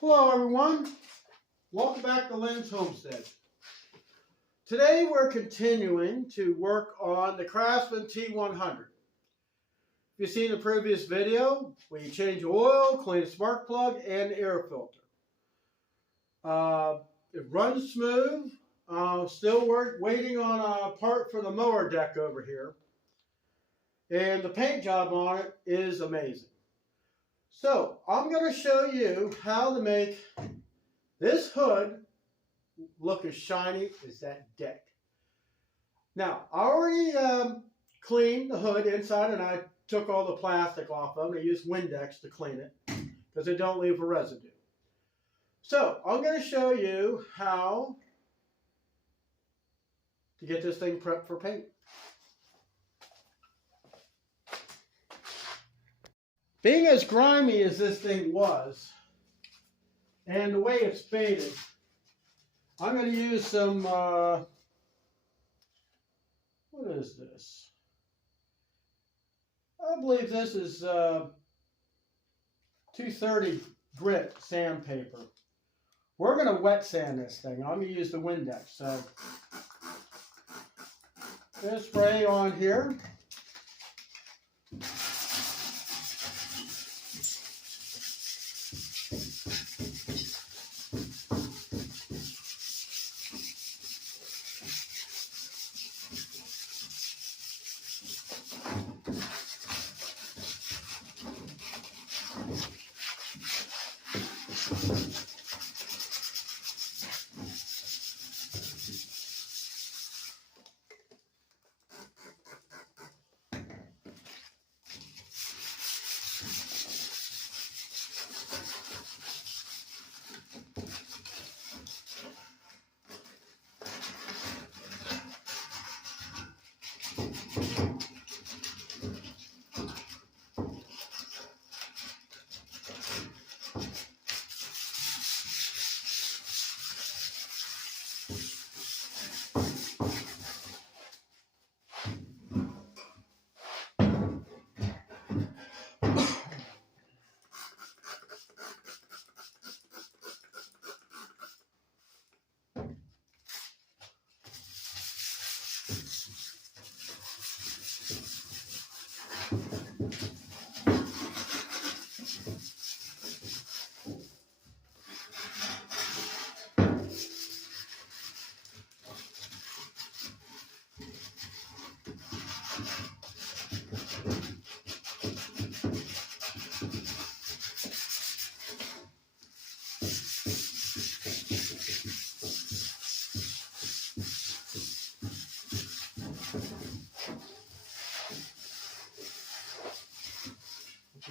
Hello everyone, welcome back to Lynn's Homestead. Today we're continuing to work on the Craftsman T100. If you've seen the previous video, we changed oil, cleaned the spark plug, and the air filter. It runs smooth, still waiting on a part for the mower deck over here. And the paint job on it is amazing. So I'm going to show you how to make this hood look as shiny as that deck. Now, I already cleaned the hood inside and I took all the plastic off of it. I used Windex to clean it because they don't leave a residue. So I'm going to show you how to get this thing prepped for paint. Being as grimy as this thing was, and the way it's faded, I'm going to use some, what is this? I believe this is 230 grit sandpaper. We're going to wet sand this thing. I'm going to use the Windex. So, just spray on here.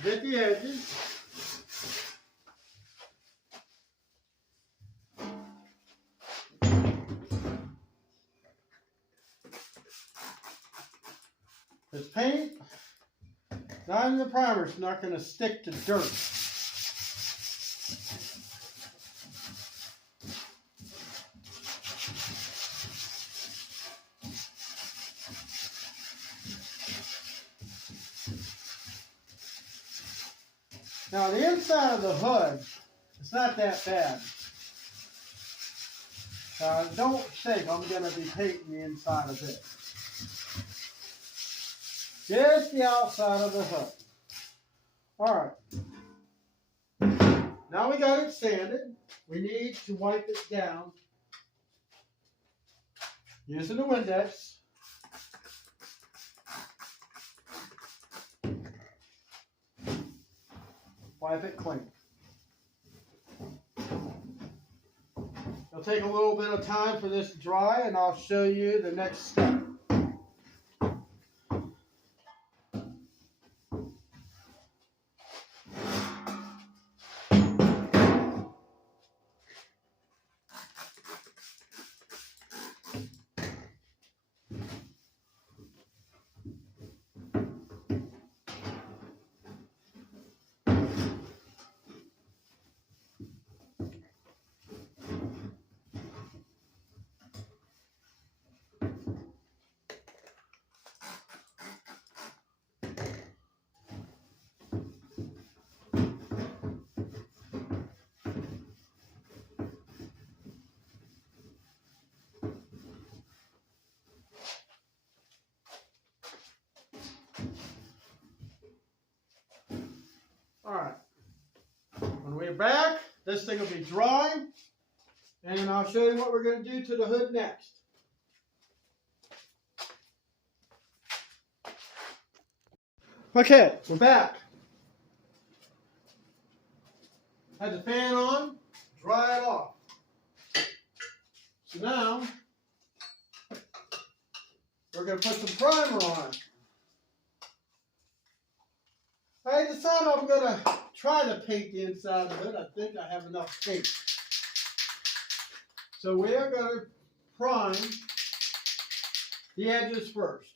Get the edges. This paint, not in the primer, it's not going to stick to dirt. Now the inside of the hood, it's not that bad. Don't think I'm going to be painting the inside of it. Just the outside of the hood. Alright. Now we got it sanded. We need to wipe it down using the Windex. Wipe it clean. It'll take a little bit of time for this to dry and I'll show you the next step. this thing will be dry, and I'll show you what we're going to do to the hood next. Okay, we're back. Had the fan on, dry it off. So now, we're going to put some primer on. I decided I'm going to try to paint the inside of it. I think I have enough paint. So we are going to prime the edges first.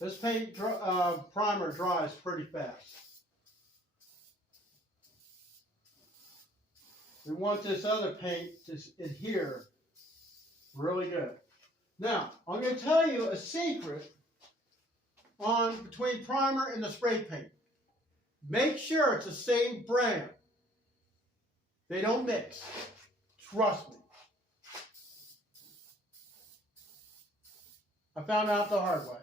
This paint primer dries pretty fast. We want this other paint to adhere really good. Now, I'm going to tell you a secret on between primer and the spray paint. Make sure it's the same brand. They don't mix. Trust me. I found out the hard way.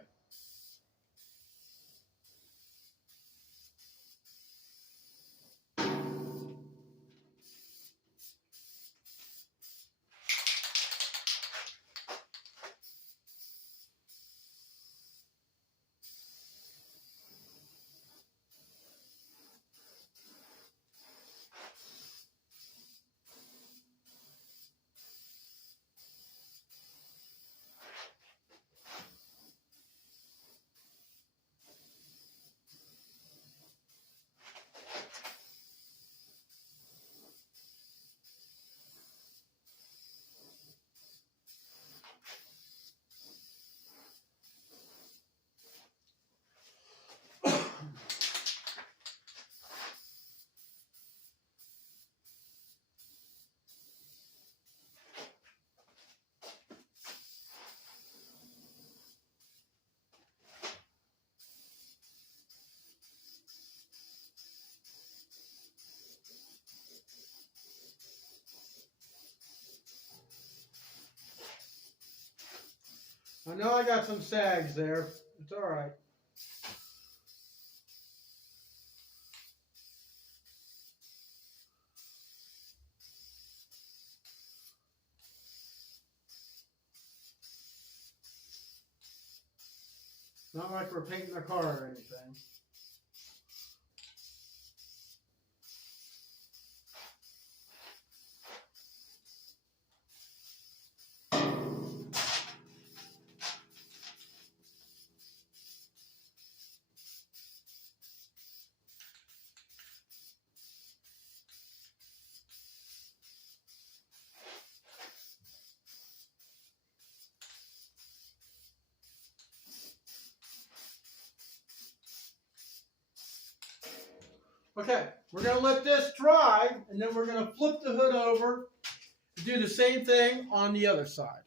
I know I got some sags there. It's all right. Not like we're painting a car or anything. Okay, we're going to let this dry, and then we're going to flip the hood over and do the same thing on the other side.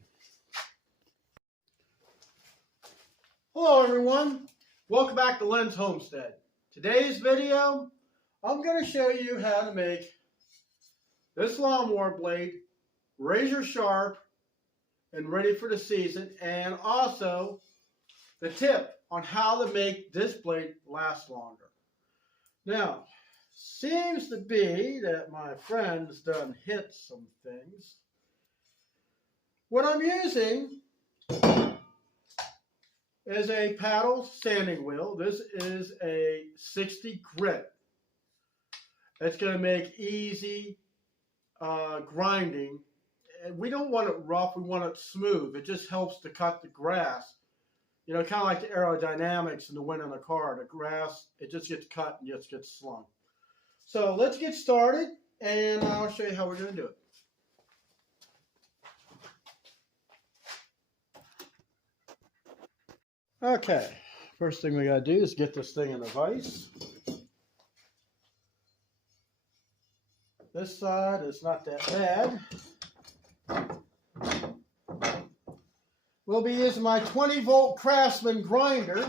Hello everyone, welcome back to Len's Homestead. Today's video, I'm going to show you how to make this lawnmower blade razor sharp and ready for the season, and also the tip on how to make this blade last longer. Now, seems to be that my friend's done hit some things. What I'm using is a paddle sanding wheel. This is a 60 grit. It's going to make easy grinding. And we don't want it rough, we want it smooth. It just helps to cut the grass. You know, kind of like the aerodynamics in the wind in the car. The grass, it just gets cut and just gets slung. So let's get started, and I'll show you how we're going to do it. Okay, first thing we got to do is get this thing in a vise. This side is not that bad. We'll be using my 20-volt Craftsman grinder.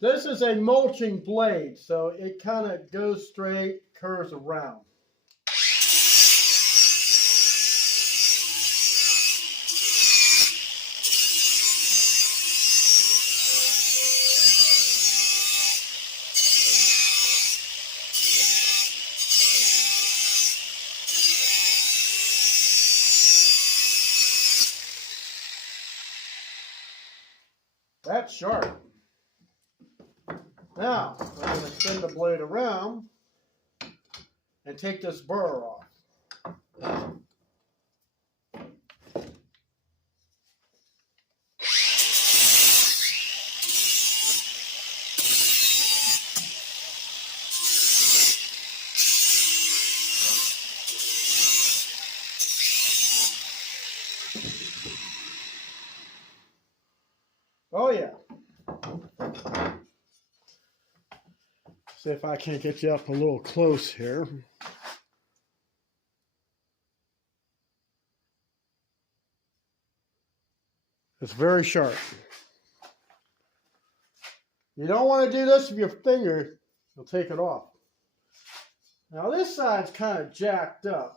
This is a mulching blade, so it kind of goes straight, curves around. That's sharp. Now, we're going to spin the blade around and take this burr off. Oh yeah. See if I can't get you up a little close here. It's very sharp. You don't want to do this with your finger, you'll take it off. Now this side's kind of jacked up.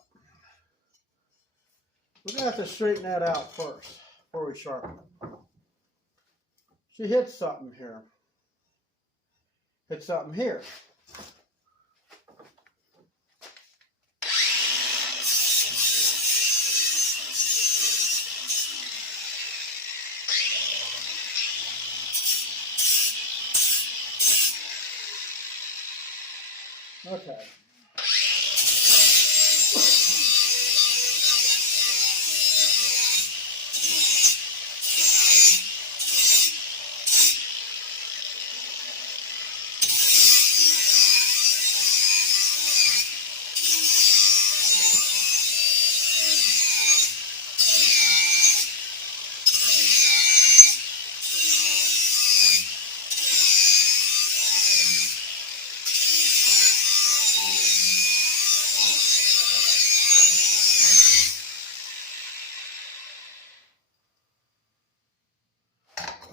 We're going to have to straighten that out first before we sharpen it. She hit something here. Hit something here. Okay.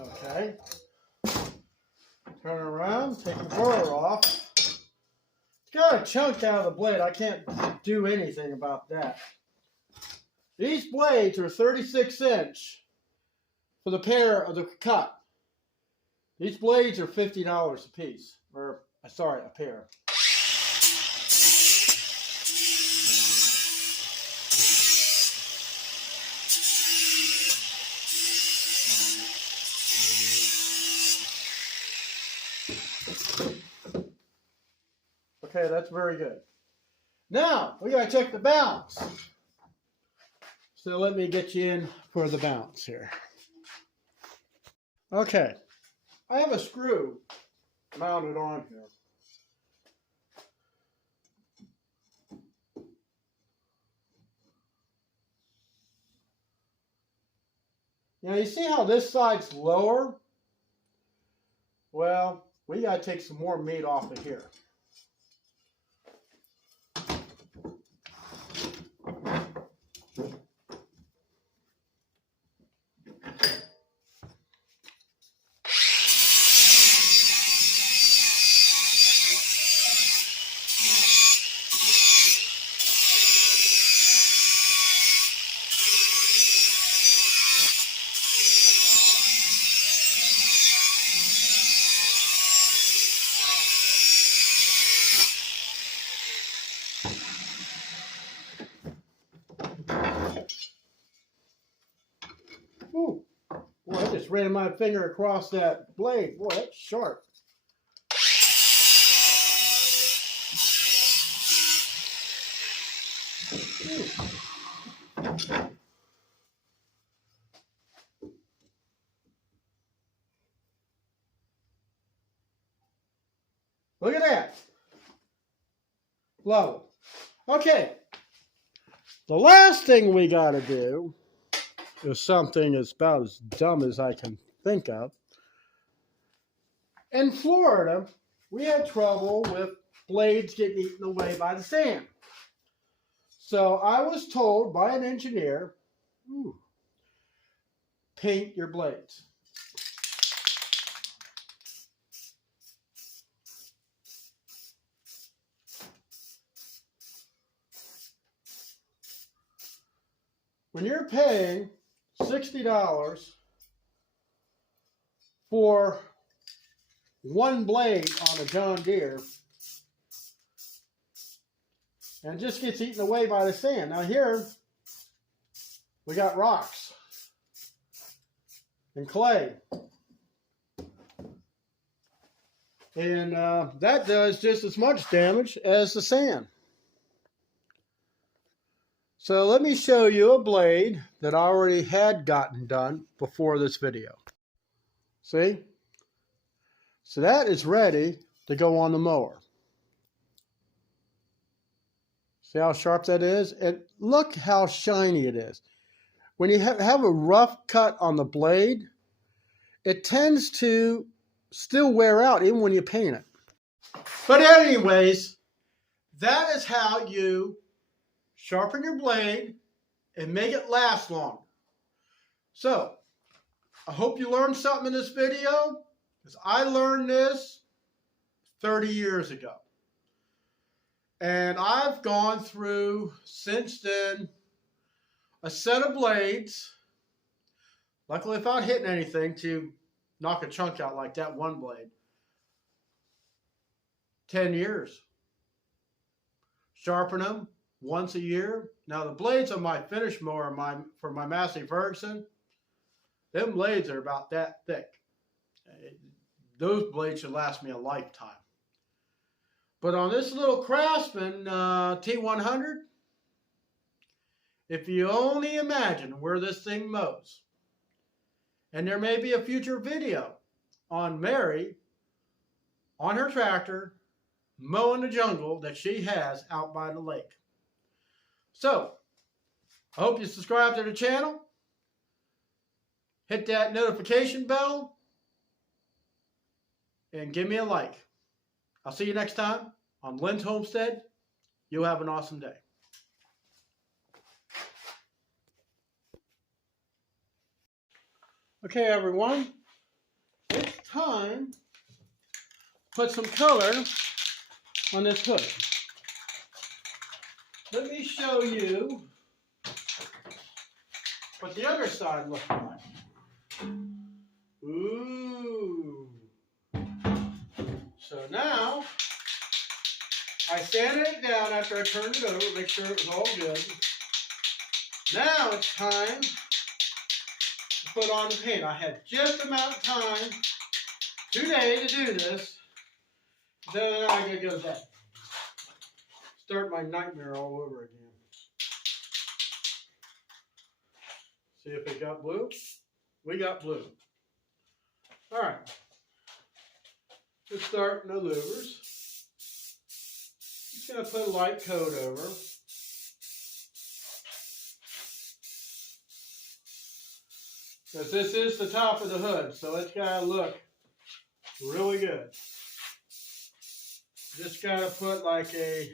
Okay. Turn around, take the burr off. It's got a chunk out of the blade. I can't do anything about that. These blades are 36" for the pair of the cut. These blades are $50 a piece, or sorry, a pair. Okay, that's very good. Now, we gotta check the balance. So let me get you in for the balance here. Okay, I have a screw mounted on here. Now you see how this side's lower? Well, we gotta take some more meat off of here. Ooh, boy, I just ran my finger across that blade. Boy, that's sharp. Look at that. Love it. Okay. The last thing we got to do is something that's about as dumb as I can think of. In Florida, we had trouble with blades getting eaten away by the sand. So I was told by an engineer, paint your blades. when you're paying $60 for one blade on a John Deere, and it just gets eaten away by the sand. Now here, we got rocks and clay. And that does just as much damage as the sand. So let me show you a blade that I already had gotten done before this video. See? So that is ready to go on the mower. See how sharp that is? And look how shiny it is. When you have a rough cut on the blade, it tends to still wear out even when you paint it. But anyways, that is how you sharpen your blade and make it last longer. So, I hope you learned something in this video, because I learned this 30 years ago. And I've gone through, since then, a set of blades, luckily without hitting anything, to knock a chunk out like that one blade. 10 years. Sharpen them once a year. Now the blades on my finish mower, for my Massey Ferguson, them blades are about that thick. Those blades should last me a lifetime. But on this little Craftsman T100, if you only imagine where this thing mows, and there may be a future video on Mary on her tractor mowing the jungle that she has out by the lake. So, I hope you subscribe to the channel. Hit that notification bell. And give me a like. I'll see you next time on Lynn's Homestead. You have an awesome day. Okay, everyone. It's time to put some color on this hood. Let me show you what the other side looks like. Ooh. So now, I sanded it down after I turned it over, make sure it was all good. Now it's time to put on the paint. I had just the amount of time today to do this. Then I gotta go to bed. Start my nightmare all over again. See if it got blue? We got blue. Alright. Let's start no louvers. Just gonna put a light coat over. Because this is the top of the hood, so it's gotta look really good. Just gotta put like a,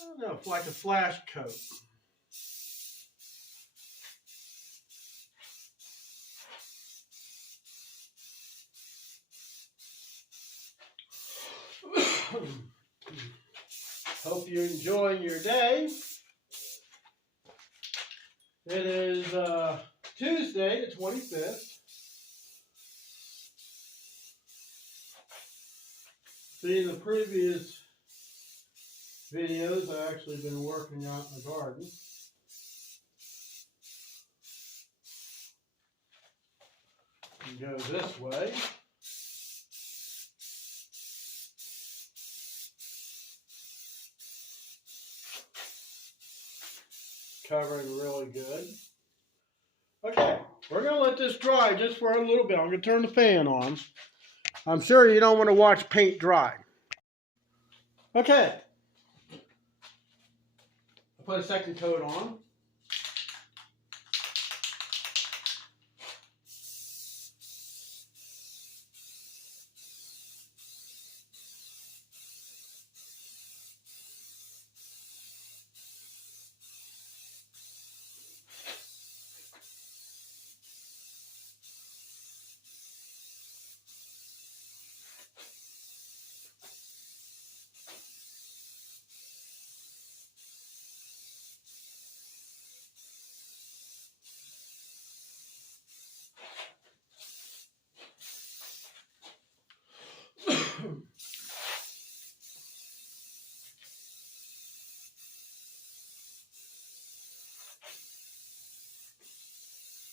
I don't know, like a flash coat. Hope you're enjoying your day. It is Tuesday, the 25th. See, in the previous videos, I've actually been working out in the garden. It goes this way. Covering really good. Okay, we're going to let this dry just for a little bit. I'm going to turn the fan on. I'm sure you don't want to watch paint dry. Okay. I'll put a second coat on.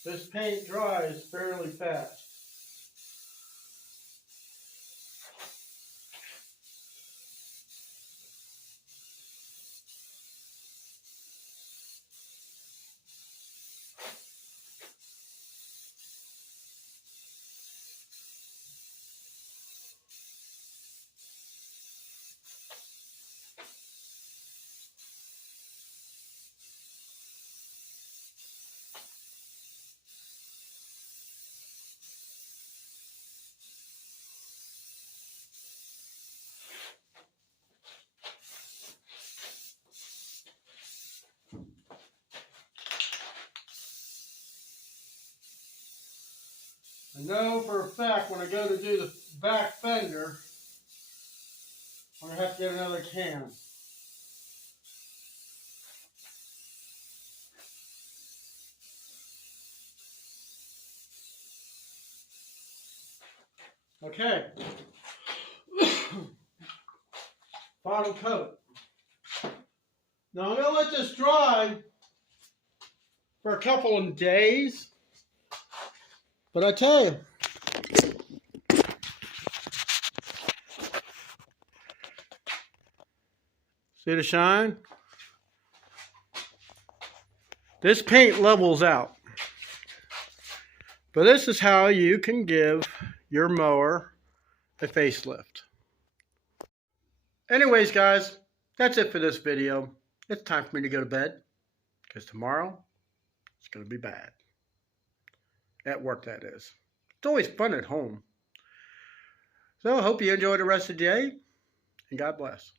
this paint dries fairly fast. I know for a fact when I go to do the back fender, I'm going to have to get another can. Okay. Final coat. Now I'm going to let this dry for a couple of days. But I tell you, see the shine? This paint levels out. But this is how you can give your mower a facelift. Anyways, guys, that's it for this video. It's time for me to go to bed because tomorrow it's going to be bad. At work, that is. It's always fun at home. So I hope you enjoy the rest of the day, and God bless.